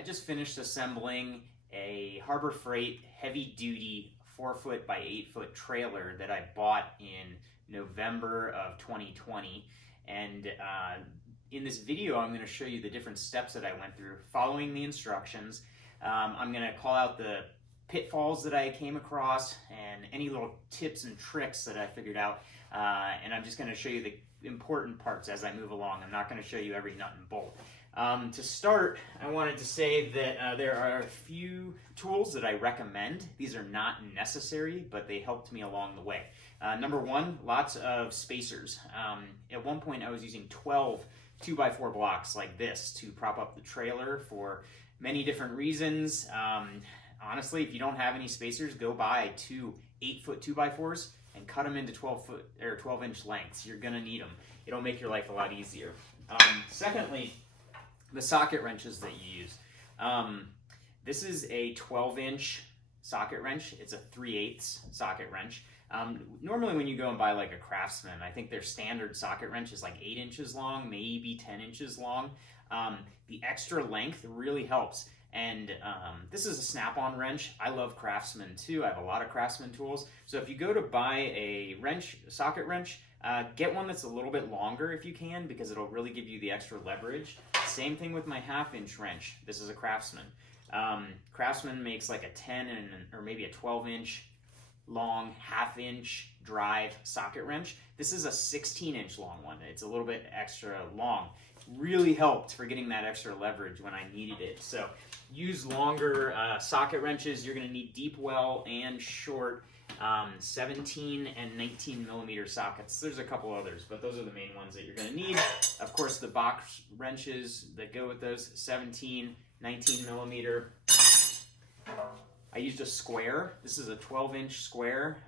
I just finished assembling a Harbor Freight heavy-duty 4-foot by 8-foot trailer that I bought in November of 2020. And in this video, I'm going to show you the different steps that I went through following the instructions. I'm going to call out the pitfalls that I came across and any little tips and tricks that I figured out. And I'm just going to show you the important parts as I move along. I'm not going to show you every nut and bolt. To start, I wanted to say that there are a few tools that I recommend. These are not necessary, but they helped me along the way. Number one, lots of spacers. At one point, I was using 12 2x4 blocks like this to prop up the trailer for many different reasons. Honestly, if you don't have any spacers, go buy two 8-foot 2x4s and cut them into 12-inch lengths. You're gonna need them. It'll make your life a lot easier. Secondly, the socket wrenches that you use. This is a 12-inch socket wrench. It's a 3/8 socket wrench. Normally when you go and buy like a Craftsman, I think their standard socket wrench is like 8 inches long, maybe 10 inches long. The extra length really helps. And this is a snap-on wrench. I love Craftsman too. I have a lot of Craftsman tools. So if you go to buy a socket wrench, get one that's a little bit longer if you can, because it'll really give you the extra leverage. Same thing with my 1/2-inch wrench. This is a Craftsman. Craftsman makes like a 10 or maybe a 12-inch long 1/2-inch drive socket wrench. This is a 16-inch long one. It's a little bit extra long. Really helped for getting that extra leverage when I needed it. So use longer socket wrenches. You're going to need deep well and short 17 and 19 millimeter sockets. There's a couple others, but those are the main ones that you're going to need. Of course, the box wrenches that go with those, 17, 19 millimeter. I used a square. This is a 12-inch square.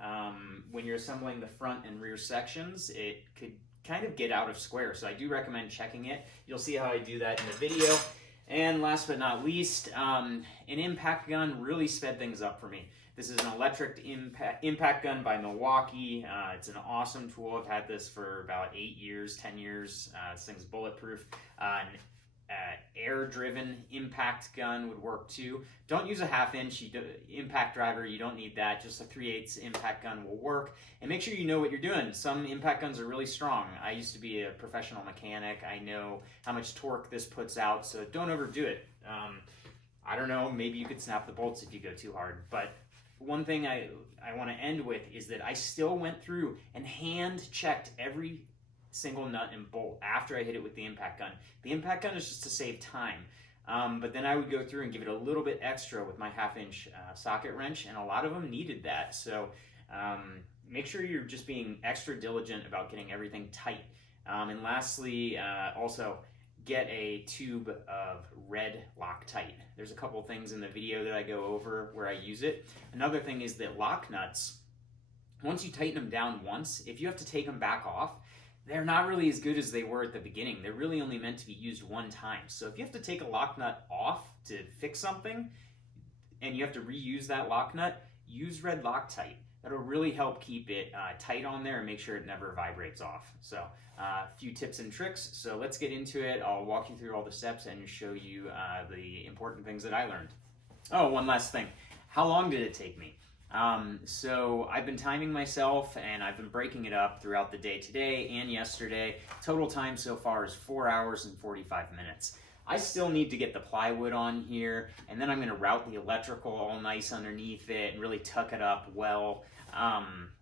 When you're assembling the front and rear sections, it could kind of get out of square, so I do recommend checking it. You'll see how I do that in the video. And last but not least, an impact gun really sped things up for me. This is an electric impact gun by Milwaukee. It's an awesome tool. I've had this for about 8 years, 10 years. This thing's bulletproof. Air-driven impact gun would work too. Don't use a 1/2-inch impact driver. You don't need that. Just a 3/8 impact gun will work. And make sure you know what you're doing. Some impact guns are really strong. I used to be a professional mechanic. I know how much torque this puts out, so don't overdo it. I don't know, maybe you could snap the bolts if you go too hard. But one thing I want to end with is that I still went through and hand-checked every single nut and bolt after I hit it with the impact gun. The impact gun is just to save time. But then I would go through and give it a little bit extra with my 1/2-inch socket wrench, and a lot of them needed that. So make sure you're just being extra diligent about getting everything tight. And lastly, also get a tube of red Loctite. There's a couple things in the video that I go over where I use it. Another thing is that lock nuts, once you tighten them down once, if you have to take them back off, they're not really as good as they were at the beginning. They're really only meant to be used one time. So if you have to take a lock nut off to fix something and you have to reuse that lock nut, use red Loctite. That'll really help keep it tight on there and make sure it never vibrates off. So a few tips and tricks. So let's get into it. I'll walk you through all the steps and show you the important things that I learned. Oh, one last thing. How long did it take me? So I've been timing myself and I've been breaking it up throughout the day today and yesterday. Total time so far is 4 hours and 45 minutes. I still need to get the plywood on here, and then I'm going to route the electrical all nice underneath it and really tuck it up well.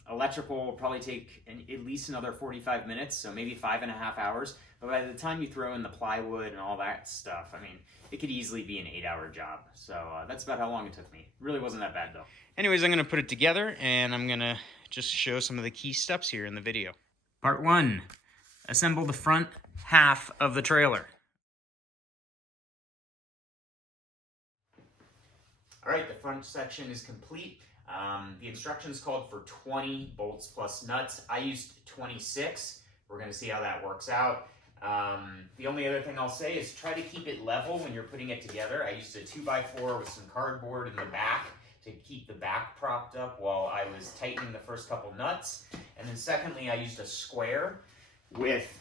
Electrical will probably take at least another 45 minutes, so maybe 5.5 hours. But by the time you throw in the plywood and all that stuff, I mean, it could easily be an 8-hour job. So that's about how long it took me. It really wasn't that bad though. Anyways, I'm going to put it together and I'm going to just show some of the key steps here in the video. Part 1, assemble the front half of the trailer. All right, the front section is complete. The instructions called for 20 bolts plus nuts. I used 26. We're going to see how that works out. The only other thing I'll say is try to keep it level when you're putting it together. I used a 2x4 with some cardboard in the back to keep the back propped up while I was tightening the first couple nuts. And then secondly, I used a square with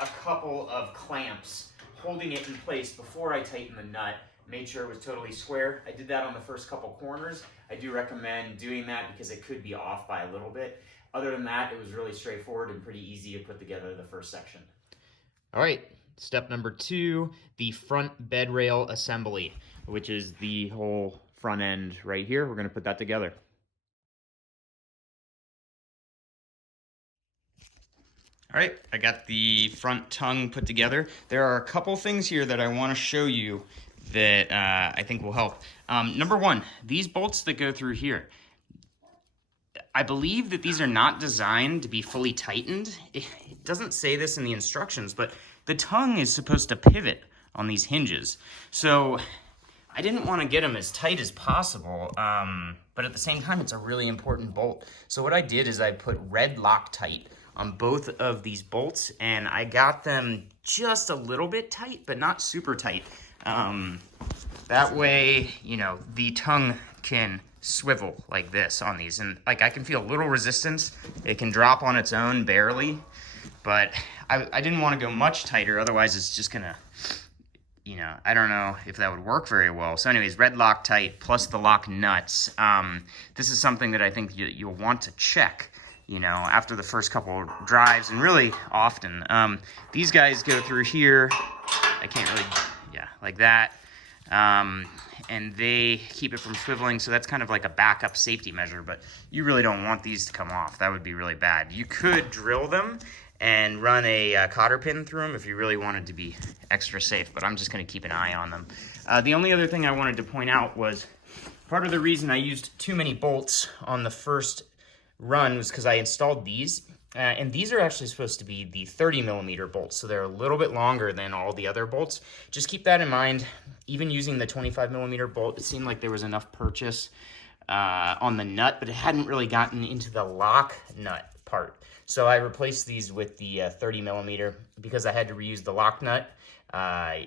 a couple of clamps holding it in place before I tighten the nut. made sure it was totally square. I did that on the first couple corners. I do recommend doing that because it could be off by a little bit. Other than that, it was really straightforward and pretty easy to put together the first section. All right, step number 2, the front bed rail assembly, which is the whole front end right here. We're going to put that together. All right, I got the front tongue put together. There are a couple things here that I want to show you that I think will help. Number 1, these bolts that go through here. I believe that these are not designed to be fully tightened. It doesn't say this in the instructions, but the tongue is supposed to pivot on these hinges. So I didn't want to get them as tight as possible, but at the same time, it's a really important bolt. So what I did is I put red Loctite on both of these bolts, and I got them just a little bit tight, but not super tight. That way, you know, the tongue can swivel like this on these, and like I can feel a little resistance. It can drop on its own barely, but I didn't want to go much tighter, otherwise it's just gonna, you know, I don't know if that would work very well. So anyways, red Loctite plus the lock nuts. This is something that I think you'll want to check, you know, after the first couple drives, and really often. These guys go through here, I can't really, yeah, like that. And they keep it from swiveling, so that's kind of like a backup safety measure, but you really don't want these to come off. That would be really bad. You could drill them and run a cotter pin through them if you really wanted to be extra safe, but I'm just going to keep an eye on them. The only other thing I wanted to point out was part of the reason I used too many bolts on the first run was because I installed these. And these are actually supposed to be the 30mm bolts, so they're a little bit longer than all the other bolts. Just keep that in mind. Even using the 25mm bolt, it seemed like there was enough purchase on the nut, but it hadn't really gotten into the lock nut part. So I replaced these with the 30mm because I had to reuse the lock nut. I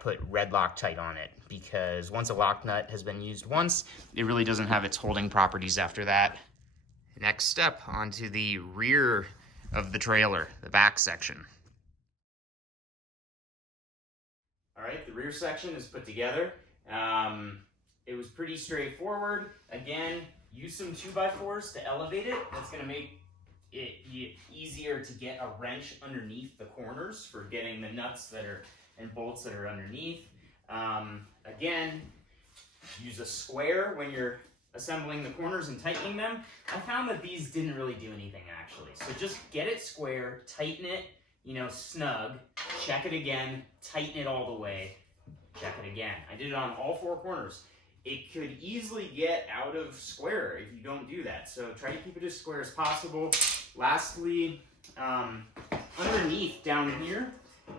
put red Loctite on it because once a lock nut has been used once, it really doesn't have its holding properties after that. Next step, onto the rear of the trailer, the back section. All right, the rear section is put together. It was pretty straightforward. Again, use some 2x4s to elevate it. That's gonna make it easier to get a wrench underneath the corners for getting the nuts and bolts that are underneath. Again, use a square when you're assembling the corners and tightening them. I found that these didn't really do anything actually. So just get it square, tighten it, you know, snug, check it again, tighten it all the way, check it again. I did it on all 4 corners. It could easily get out of square if you don't do that. So try to keep it as square as possible. Lastly, underneath down here,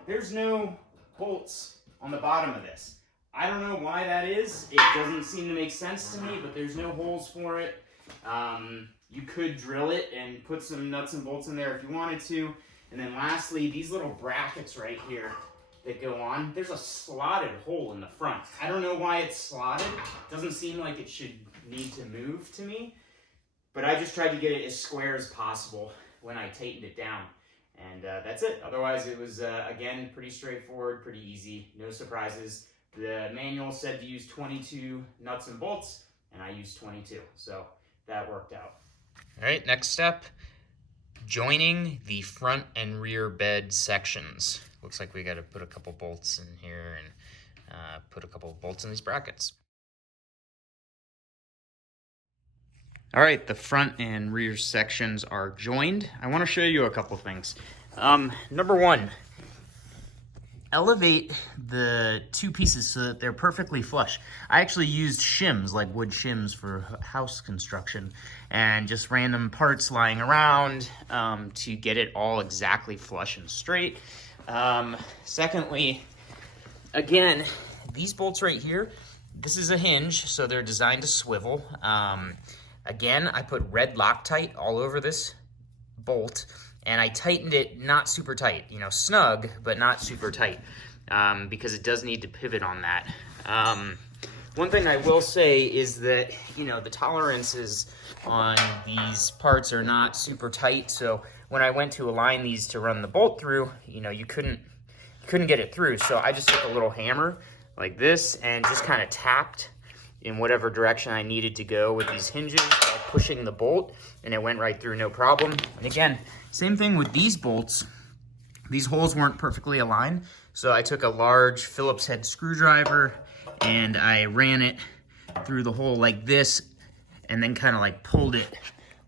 there's no bolts on the bottom of this. I don't know why that is. It doesn't seem to make sense to me, but there's no holes for it. You could drill it and put some nuts and bolts in there if you wanted to. And then lastly, these little brackets right here that go on, there's a slotted hole in the front. I don't know why it's slotted. It doesn't seem like it should need to move to me, but I just tried to get it as square as possible when I tightened it down. And that's it. Otherwise, it was, again, pretty straightforward, pretty easy, no surprises. The manual said to use 22 nuts and bolts, and I used 22, so that worked out. All right, next step, joining the front and rear bed sections. Looks like we got to put a couple bolts in here and put a couple of bolts in these brackets. All right, the front and rear sections are joined. I want to show you a couple things. Number 1, elevate the 2 pieces so that they're perfectly flush. I actually used shims, like wood shims for house construction, and just random parts lying around to get it all exactly flush and straight. Secondly, again, these bolts right here, this is a hinge, so they're designed to swivel. Again, I put red Loctite all over this bolt, and I tightened it not super tight, you know, snug, but not super tight, because it does need to pivot on that. One thing I will say is that, you know, the tolerances on these parts are not super tight, so when I went to align these to run the bolt through, you know, you couldn't get it through, so I just took a little hammer, like this and just kind of tapped in whatever direction I needed to go with these hinges while pushing the bolt, and it went right through no problem. And again, same thing with these bolts. These holes weren't perfectly aligned, so I took a large Phillips head screwdriver and I ran it through the hole like this and then kind of like pulled it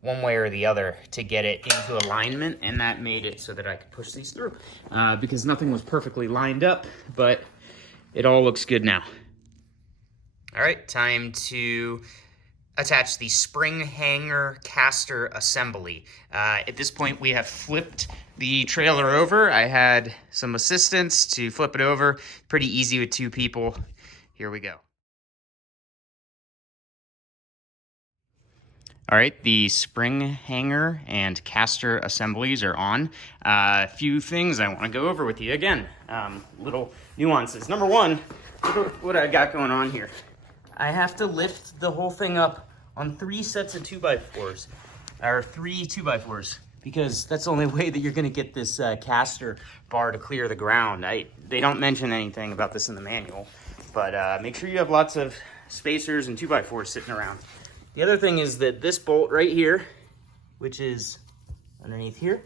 one way or the other to get it into alignment, and that made it so that I could push these through because nothing was perfectly lined up, but it all looks good now. All right, time to attach the spring hanger caster assembly. At this point, we have flipped the trailer over. I had some assistance to flip it over. Pretty easy with 2 people. Here we go. All right, the spring hanger and caster assemblies are on. A few things I want to go over with you. Again, little nuances. Number one, what I got going on here. I have to lift the whole thing up on 3 sets of 2x4s, or 3 2x4s, because that's the only way that you're gonna get this caster bar to clear the ground. They don't mention anything about this in the manual, but make sure you have lots of spacers and 2x4s sitting around. The other thing is that this bolt right here, which is underneath here,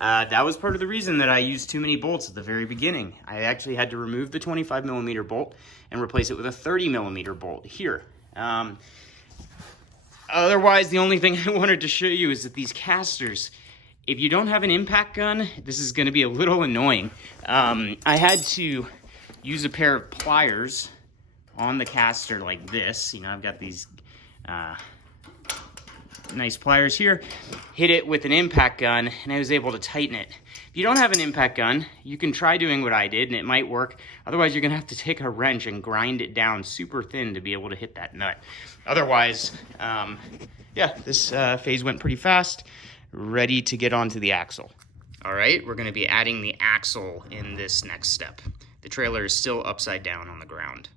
that was part of the reason that I used too many bolts at the very beginning. I actually had to remove the 25mm bolt and replace it with a 30mm bolt here. Otherwise, the only thing I wanted to show you is that these casters, if you don't have an impact gun, this is going to be a little annoying. I had to use a pair of pliers on the caster like this. You know, I've got these nice pliers here, hit it with an impact gun, and I was able to tighten it. If you don't have an impact gun, you can try doing what I did, and it might work. Otherwise, you're gonna have to take a wrench and grind it down super thin to be able to hit that nut. Otherwise, yeah, this phase went pretty fast, ready to get onto the axle. All right, we're gonna be adding the axle in this next step. The trailer is still upside down on the ground.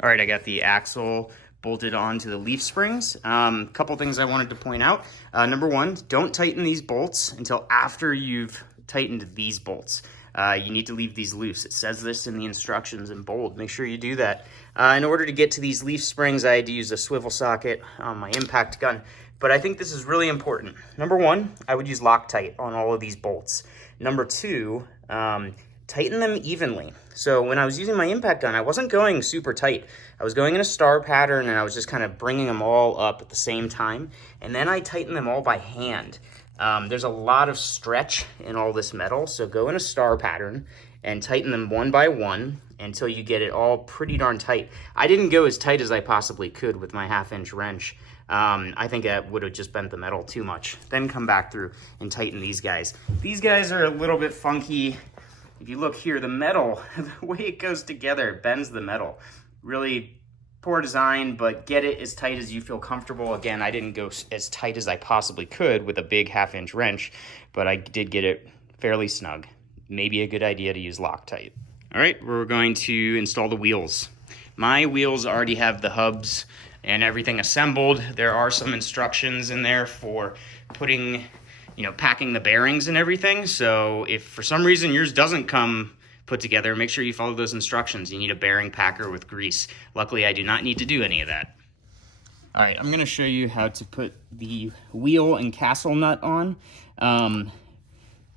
All right, I got the axle bolted onto the leaf springs. Couple things I wanted to point out. Number one, don't tighten these bolts until after you've tightened these bolts. You need to leave these loose. It says this in the instructions in bold. Make sure you do that. In order to get to these leaf springs, I had to use a swivel socket on my impact gun. But I think this is really important. Number one, I would use Loctite on all of these bolts. Number two, tighten them evenly. So when I was using my impact gun, I wasn't going super tight. I was going in a star pattern, and I was just kind of bringing them all up at the same time. And then I tightened them all by hand. There's a lot of stretch in all this metal, so go in a star pattern and tighten them one by one until you get it all pretty darn tight. I didn't go as tight as I possibly could with my 1/2-inch wrench. I think that would have just bent the metal too much. Then come back through and tighten these guys. These guys are a little bit funky. If you look here, the metal, the way it goes together, it bends the metal. Really poor design, but get it as tight as you feel comfortable. Again, I didn't go as tight as I possibly could with a big 1/2-inch wrench, but I did get it fairly snug. Maybe a good idea to use Loctite. All right, we're going to install the wheels. My wheels already have the hubs and everything assembled. There are some instructions in there for putting, packing the bearings and everything. So if for some reason yours doesn't come put together, make sure you follow those instructions. You need a bearing packer with grease. Luckily, I do not need to do any of that. All right, I'm gonna show you how to put the wheel and castle nut on.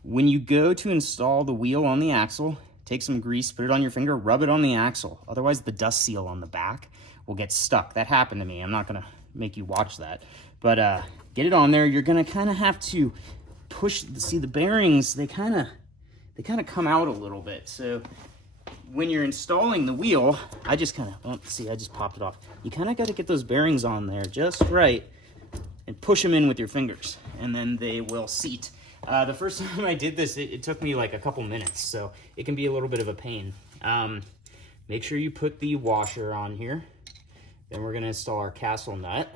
When you go to install the wheel on the axle, take some grease, put it on your finger, rub it on the axle. Otherwise, the dust seal on the back will get stuck. That happened to me. I'm not gonna make you watch that. But get it on there. You're gonna kind of have to push, see the bearings, they kind of come out a little bit. So when you're installing the wheel, I just popped it off. You kind of got to get those bearings on there just right and push them in with your fingers, and then they will seat. The first time I did this, it took me like a couple minutes, so it can be a little bit of a pain. Make sure you put the washer on here. Then we're going to install our castle nut.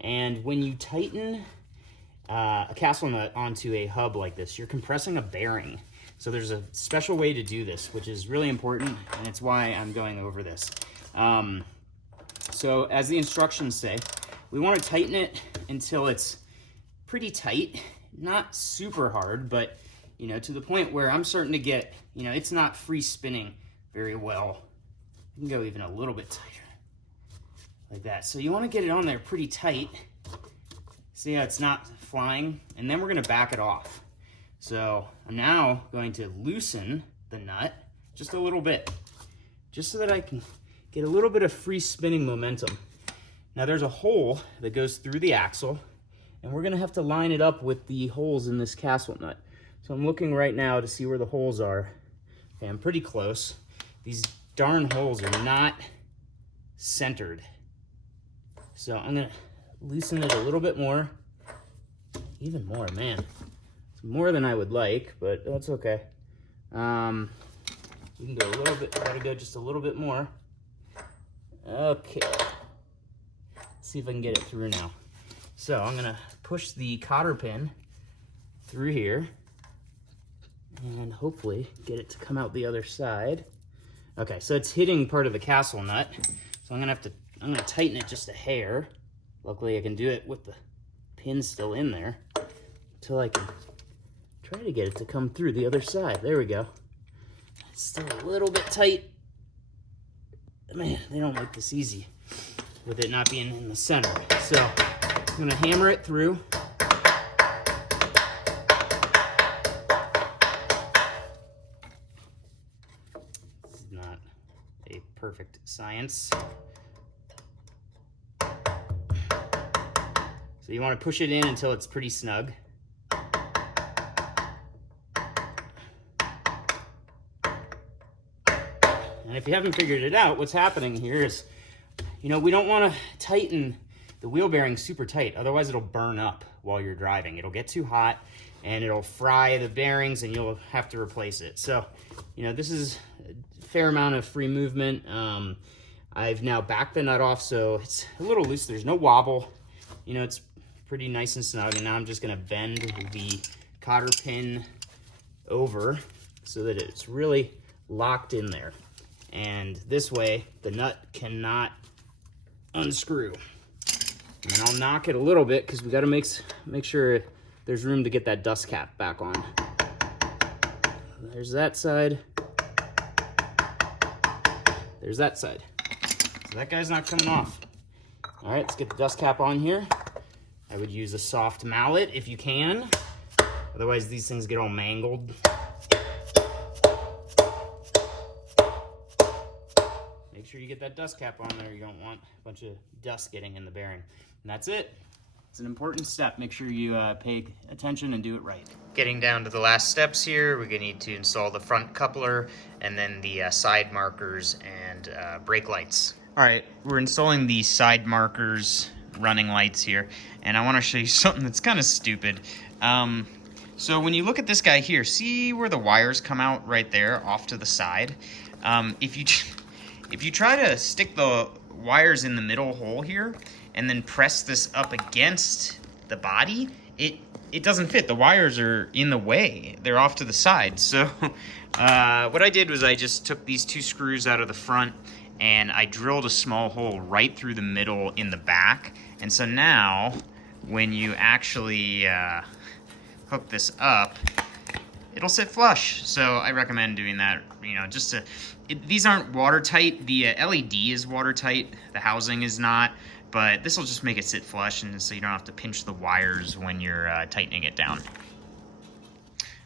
And when you tighten a castle nut onto a hub like this, you're compressing a bearing. So there's a special way to do this, which is really important, and it's why I'm going over this. So as the instructions say, we want to tighten it until it's pretty tight, not super hard, but you know, to the point where I'm starting to get, you know, it's not free spinning very well. You can go even a little bit tighter, like that. So you want to get it on there pretty tight. See how it's not flying? And then we're going to back it off. So I'm now going to loosen the nut just a little bit, just so that I can get a little bit of free spinning momentum. Now there's a hole that goes through the axle, and we're gonna have to line it up with the holes in this castle nut. So I'm looking right now to see where the holes are. Okay, I'm pretty close. These darn holes are not centered. So I'm gonna loosen it a little bit more. Even more, man. It's more than I would like, but that's okay. We can go a little bit, gotta go just a little bit more. Okay. Let's see if I can get it through now. So I'm gonna push the cotter pin through here and hopefully get it to come out the other side. Okay, so it's hitting part of the castle nut. So I'm gonna tighten it just a hair. Luckily I can do it with the pin still in there until I can try to get it to come through the other side. There we go. It's still a little bit tight. Man, they don't make this easy with it not being in the center. So I'm gonna hammer it through. This is not a perfect science. So you want to push it in until it's pretty snug. And if you haven't figured it out, what's happening here is, you know, we don't want to tighten the wheel bearing super tight, otherwise it'll burn up while you're driving. It'll get too hot and it'll fry the bearings and you'll have to replace it. So, you know, this is a fair amount of free movement. I've now backed the nut off so it's a little loose. There's no wobble. You know, it's pretty nice and snug. And now I'm just gonna bend the cotter pin over so that it's really locked in there. And this way, the nut cannot unscrew. And I'll knock it a little bit because we got to make sure there's room to get that dust cap back on. There's that side. There's that side. So that guy's not coming off. All right, let's get the dust cap on here. I would use a soft mallet if you can. Otherwise, these things get all mangled. Make sure you get that dust cap on there. You don't want a bunch of dust getting in the bearing. And that's it. It's an important step. Make sure you pay attention and do it right. Getting down to the last steps here, we're gonna need to install the front coupler and then the side markers and brake lights. All right, we're installing the side markers running lights here, and I wanna show you something that's kind of stupid. So when you look at this guy here, see where the wires come out right there off to the side? If you try to stick the wires in the middle hole here and then press this up against the body, it doesn't fit. The wires are in the way. They're off to the side. So what I did was I just took these two screws out of the front and I drilled a small hole right through the middle in the back. And so now when you actually hook this up, it'll sit flush. So I recommend doing that, you know, just to, these aren't watertight. The LED is watertight, the housing is not, but this will just make it sit flush and so you don't have to pinch the wires when you're tightening it down.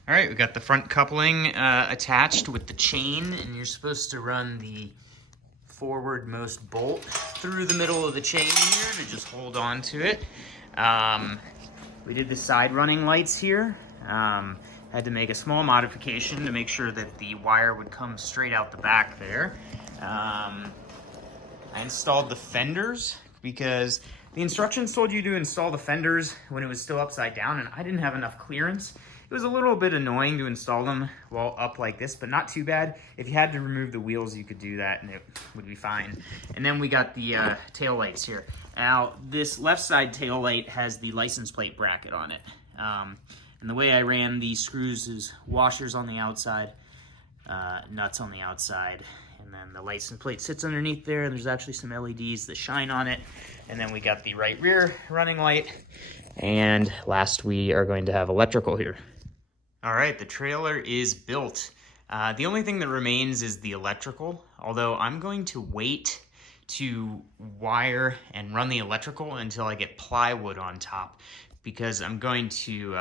All right, we got the front coupling attached with the chain, and you're supposed to run the forwardmost bolt through the middle of the chain here to just hold on to it. We did the side running lights here. Had to make a small modification to make sure that the wire would come straight out the back there. I installed the fenders because the instructions told you to install the fenders when it was still upside down, and I didn't have enough clearance. It was a little bit annoying to install them while up like this, but not too bad. If you had to remove the wheels, you could do that and it would be fine. And then we got the tail lights here. Now, this left side tail light has the license plate bracket on it. And the way I ran these screws is washers on the outside, nuts on the outside, and then the license plate sits underneath there, and there's actually some LEDs that shine on it. And then we got the right rear running light, and last we are going to have electrical here. All right, the trailer is built. The only thing that remains is the electrical, although I'm going to wait to wire and run the electrical until I get plywood on top, because I'm going to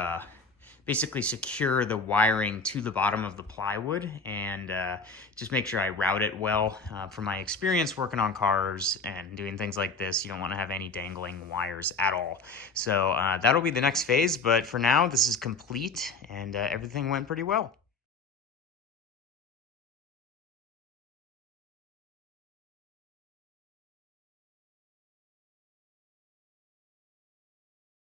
basically secure the wiring to the bottom of the plywood and just make sure I route it well. From my experience working on cars and doing things like this, you don't want to have any dangling wires at all. So that'll be the next phase, but for now this is complete and everything went pretty well.